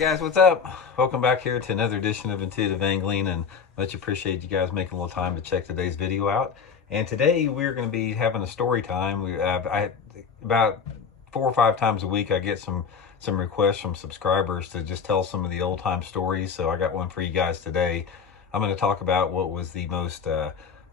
Guys, what's up? Welcome back here to another edition of Intuitive Angling, and much appreciate you guys making a little time to check today's video out. And today we're going to be having a story time. About 4 or 5 times a week I get some requests from subscribers to just tell some of the old time stories. So I got one for you guys today. I'm going to talk about what was the most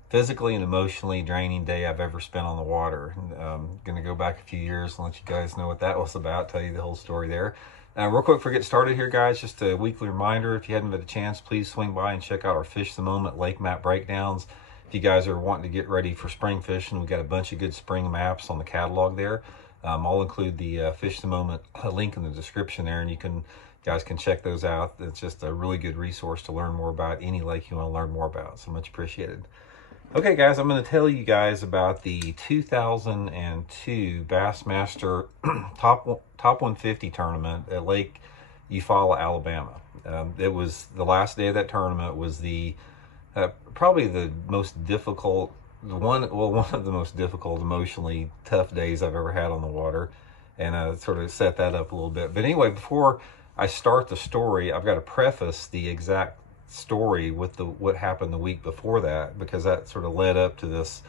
physically and emotionally draining day I've ever spent on the water. I'm going to go back a few years and let you guys know what that was about, tell you the whole story there. Real quick before we get started here, guys, just a weekly reminder, if you hadn't had a chance, please swing by and check out our Fish the Moment lake map breakdowns. If you guys are wanting to get ready for spring fishing, we've got a bunch of good spring maps on the catalog there. I'll include the Fish the Moment link in the description there, and you guys can check those out. It's just a really good resource to learn more about any lake you want to learn more about, so much appreciated. Okay, guys, I'm going to tell you guys about the 2002 Bassmaster Top 150 tournament at Lake Eufaula, Alabama. It was the last day of that tournament. Was the probably the most difficult one of the most difficult, emotionally tough days I've ever had on the water, and sort of set that up a little bit. But anyway, before I start the story, I've got to preface the exact story with what happened the week before that, because that sort of led up to this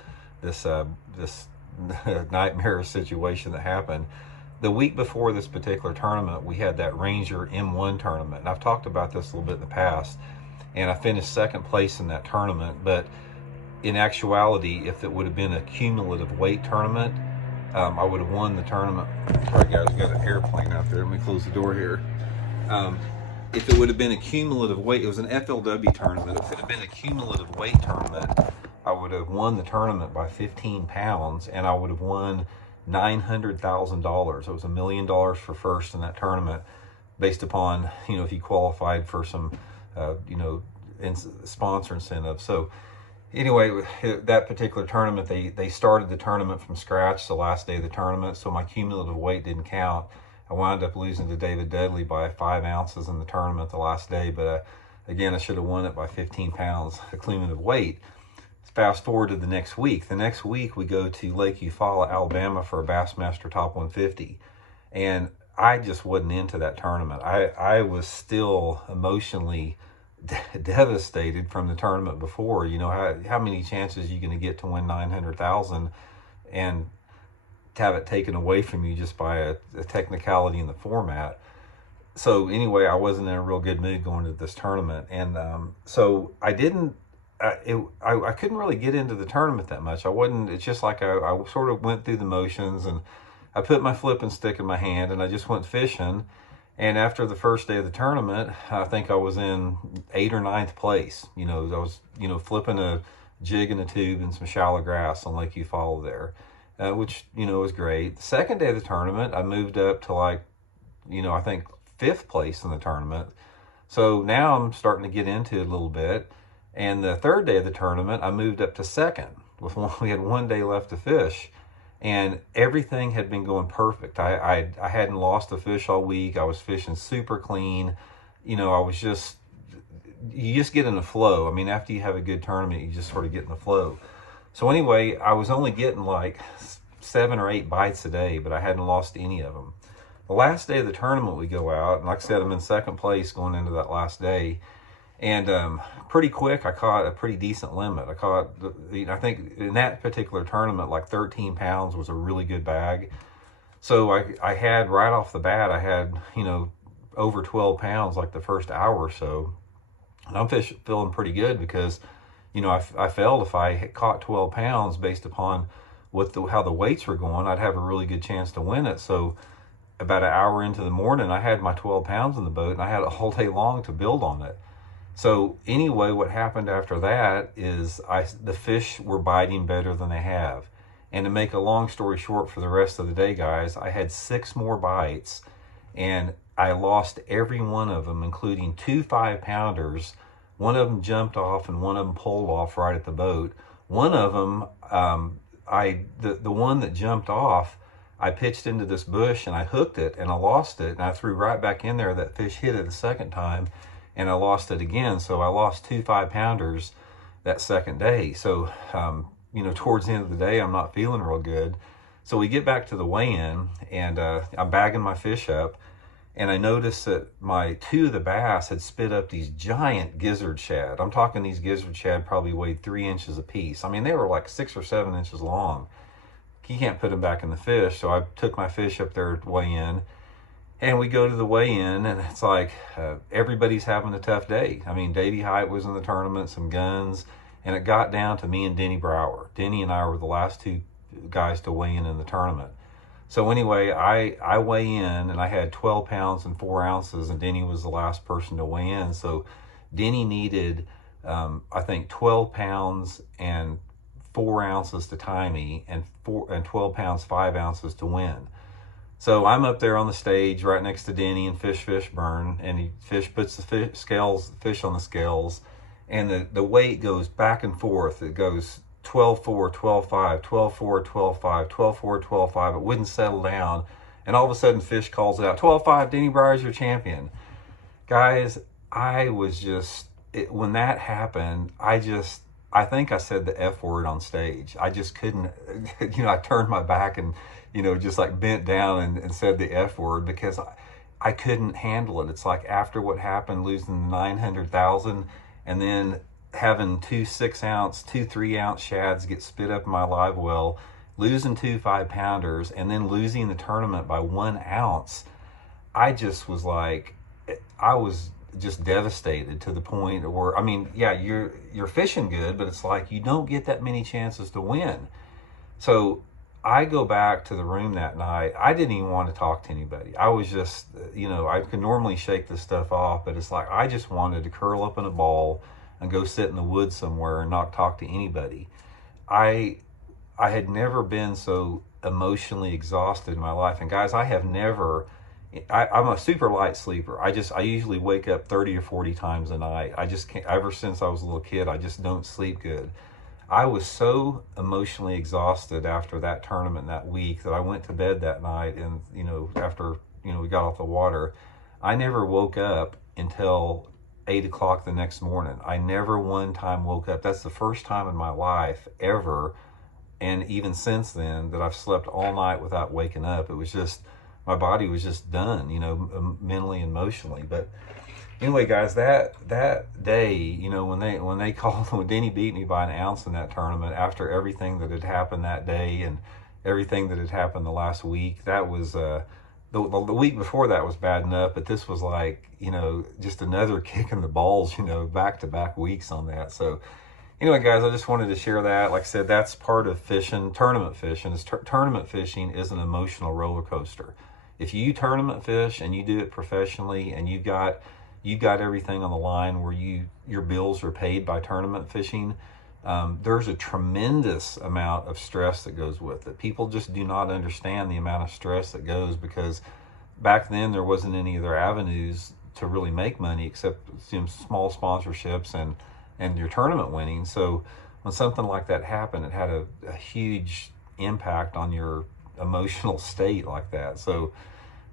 nightmare situation that happened. The week before this particular tournament, we had that Ranger M1 tournament, and I've talked about this a little bit in the past, and I finished second place in that tournament. But in actuality, if it would have been a cumulative weight tournament, I would have won the tournament. All right, guys, we got an airplane out there. Let me close the door here. If it would have been a cumulative weight, it was an FLW tournament. If it had been a cumulative weight tournament, I would have won the tournament by 15 pounds, and I would have won $900,000. It was $1 million for first in that tournament, based upon, if you qualified for some, sponsor incentives. So anyway, that particular tournament, they started the tournament from scratch the last day of the tournament, so my cumulative weight didn't count. I wound up losing to David Dudley by 5 ounces in the tournament the last day, but again, I should have won it by 15 pounds, a cumulative weight. Fast forward to the next week. The next week, we go to Lake Eufaula, Alabama for a Bassmaster Top 150, and I just wasn't into that tournament. I was still emotionally devastated from the tournament before. How many chances are you going to get to win 900,000 and to have it taken away from you just by a technicality in the format? So anyway, I wasn't in a real good mood going to this tournament, and so I didn't. I couldn't really get into the tournament that much. It's just like I sort of went through the motions, and I put my flipping stick in my hand and I just went fishing. And after the first day of the tournament, I think I was in 8th or 9th place. I was flipping a jig and a tube in some shallow grass on Lake Eufaula there. Which, was great. The second day of the tournament, I moved up to I think 5th place in the tournament. So now I'm starting to get into it a little bit. And the third day of the tournament, I moved up to 2nd. We had 1 day left to fish, and everything had been going perfect. I hadn't lost a fish all week. I was fishing super clean. You just get in the flow. I mean, after you have a good tournament, you just sort of get in the flow. So anyway, I was only getting like 7 or 8 bites a day, but I hadn't lost any of them. The last day of the tournament, we go out, and like I said, I'm in 2nd place going into that last day. And pretty quick, I caught a pretty decent limit. I caught, I think in that particular tournament, like 13 pounds was a really good bag. So I had, right off the bat, I had, over 12 pounds like the first hour or so. And I'm feeling pretty good because, I felt if I had caught 12 pounds based upon how the weights were going, I'd have a really good chance to win it. So about an hour into the morning, I had my 12 pounds in the boat, and I had a whole day long to build on it. So anyway, what happened after that is the fish were biting better than they have. And to make a long story short, for the rest of the day, guys, I had 6 more bites, and I lost every one of them, including 2 5-pounders. One of them jumped off and one of them pulled off right at the boat. One of them, the one that jumped off, I pitched into this bush and I hooked it and I lost it, and I threw right back in there. That fish hit it a second time and I lost it again. So I lost 2 5-pounders that second day. So, towards the end of the day, I'm not feeling real good. So we get back to the weigh-in, and I'm bagging my fish up, and I noticed that two of the bass had spit up these giant gizzard shad. I'm talking these gizzard shad probably weighed 3 inches apiece. I mean, they were like 6 or 7 inches long. You can't put them back in the fish, so I took my fish up there to weigh in, and we go to the weigh-in, and it's like everybody's having a tough day. I mean, Davey Height was in the tournament, some guns, and it got down to me and Denny Brower. Denny and I were the last two guys to weigh in the tournament. So anyway, I weigh in, and I had 12 pounds and 4 ounces, and Denny was the last person to weigh in. So Denny needed, I think, 12 pounds and 4 ounces to tie me, and 12 pounds 5 ounces to win. So I'm up there on the stage right next to Denny, and Fish burn, and he puts the fish on the scales, and the weight goes back and forth. It goes 12-4, 12-5, 12-4, 12-5, 12-4, 12-5. It wouldn't settle down. And all of a sudden, Fish calls it out, 12-5, Denny Brower's your champion. Guys, I was just, when that happened, I think I said the F word on stage. I just couldn't, I turned my back and, just like bent down and said the F word, because I couldn't handle it. It's like after what happened, losing 900,000 and then having 2 6-ounce, 2 3-ounce shads get spit up in my live well, losing 2 5-pounders, and then losing the tournament by 1 ounce. I just was like, I was just devastated to the point where, I mean, yeah, you're fishing good, but it's like you don't get that many chances to win. So I go back to the room that night. I didn't even want to talk to anybody. I was just, I could normally shake this stuff off, but it's like I just wanted to curl up in a ball and go sit in the woods somewhere and not talk to anybody. I had never been so emotionally exhausted in my life. And guys, I'm a super light sleeper. I usually wake up 30 or 40 times a night. I just can't, ever since I was a little kid, I just don't sleep good. I was so emotionally exhausted after that tournament that week that I went to bed that night, and after we got off the water, I never woke up until 8 o'clock the next morning. I never one time woke up. That's the first time in my life ever, and even since then, that I've slept all night without waking up. It was just, my body was just done, mentally and emotionally. But anyway, guys, that day, when Denny beat me by 1 ounce in that tournament, after everything that had happened that day and everything that had happened the last week, that was the week before that was bad enough, but this was like, just another kick in the balls, back-to-back weeks on that. So anyway, guys, I just wanted to share that. Like I said, that's part of fishing, tournament fishing. Tournament fishing is an emotional roller coaster. If you tournament fish and you do it professionally, and you've got everything on the line where your bills are paid by tournament fishing, there's a tremendous amount of stress that goes with it. People just do not understand the amount of stress that goes, because back then there wasn't any other avenues to really make money except some small sponsorships and your tournament winning. So when something like that happened, it had a huge impact on your emotional state like that. So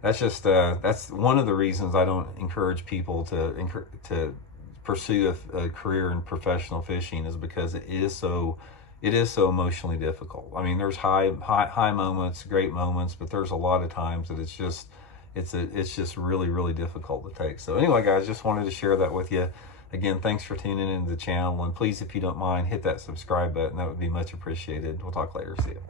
that's just that's one of the reasons I don't encourage people to pursue a career in professional fishing, is because it is so emotionally difficult. I mean, there's high moments, great moments, but there's a lot of times that it's just really, really difficult to take. So anyway, guys, just wanted to share that with you. Again, thanks for tuning into the channel, and please, if you don't mind, hit that subscribe button. That would be much appreciated. We'll talk later. See you.